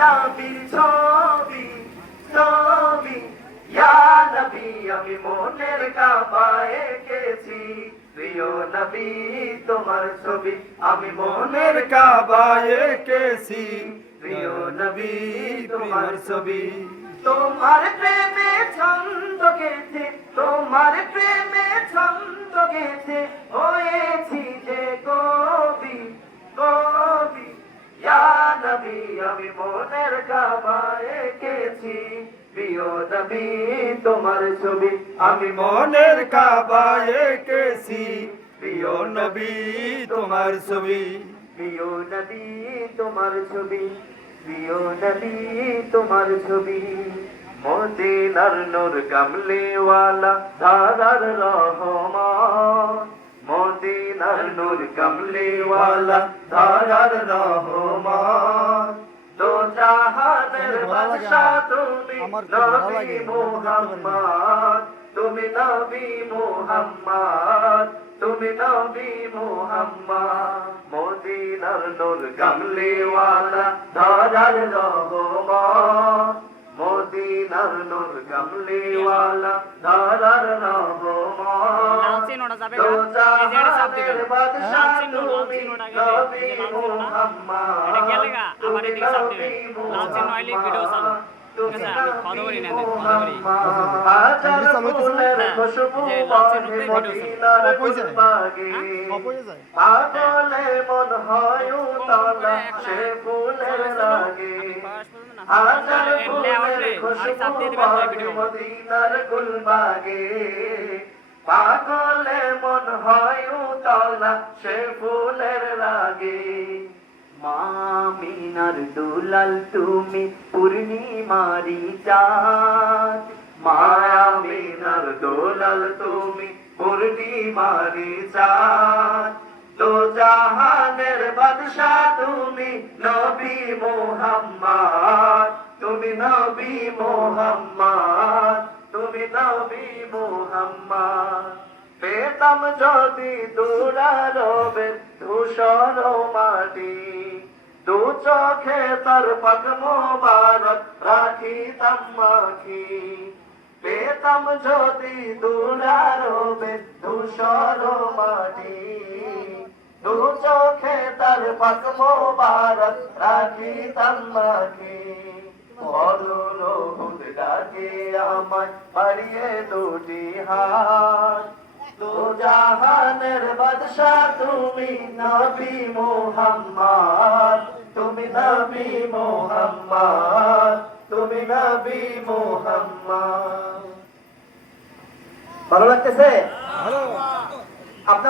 নবীর ছবি ছবি ইয়া নবী আমি মনের কাবায় এঁকেছি প্রিয় নবী তোমার ছবি আমি মনের কাবায় এঁকেছি প্রিয় নবী তোমার ছবি তোমার প্রেমে ছন্দ গেছে তোমার প্রেমে ছন্দ গেছে হয়েছি যে কবি কবি ইয়া নবী আমি মনের কাবায় এঁকেছি প্রিয় নবী তোমার ছবি আমি মনের কাবায় এঁকেছি প্রিয় নবী তোমার ছবি প্রিয় নবী তোমার ছবি প্রিয় নবী তোমার ছবি মদিনার নূর কামলিওয়ালা ধারার রহমান মদিনার নূর কামলিওয়ালা ধারার রহমান দো জাহানের বাদশা তুমি নবী মুহাম্মদ তুমি নবী মুহাম্মদ তুমি নবী মুহাম্মদ মদিনার নূর কামলিওয়ালা ধারার রহমান মদিনার নূর কামলিওয়ালা ধারার রহমান দো জাহানের বাদশা তুমি নবী মুহাম্মদ তুমি নবী মুহাম্মদ হাজার ফুলের খুশবু বহে মদিনার গুলবাগে পাগলে মন হয় উতলা সে ফুলের রাগে হাজার ফুলের খুশবু বহে মদিনার গুলবাগে পাগলে মন হয় উতলা সে ফুলের রাগে মামিনার দুলাল তুমি পূর্ণিমারি চাঁদ মায়ামিনার দুলাল তুমি পূর্ণিমারি চাঁদ দো জাহানের বাদশা তুমি নবী মুহাম্মদ তুমি নবী মুহাম্মদ তুমি নবী মুহাম্মদ পেতাম যদি দুরারবের ধূসর মাটি দু চোখে তার পাক মোবারক রাখিতাম মাখি পেতাম যদি দুরারবের ধূসর মাটি দু চোখে তার পাক মোবারক রাখিতাম মাখি অনুরোধ ডাকে আমায় বাড়িয়ে দুটি হাত দো জাহানের বাদশা তুমি নবী মুহাম্মদ তুমি নবী মুহাম্মদ তুমি নবী মুহাম্মদ ভালো লাগতেছে? ভালো। আপনার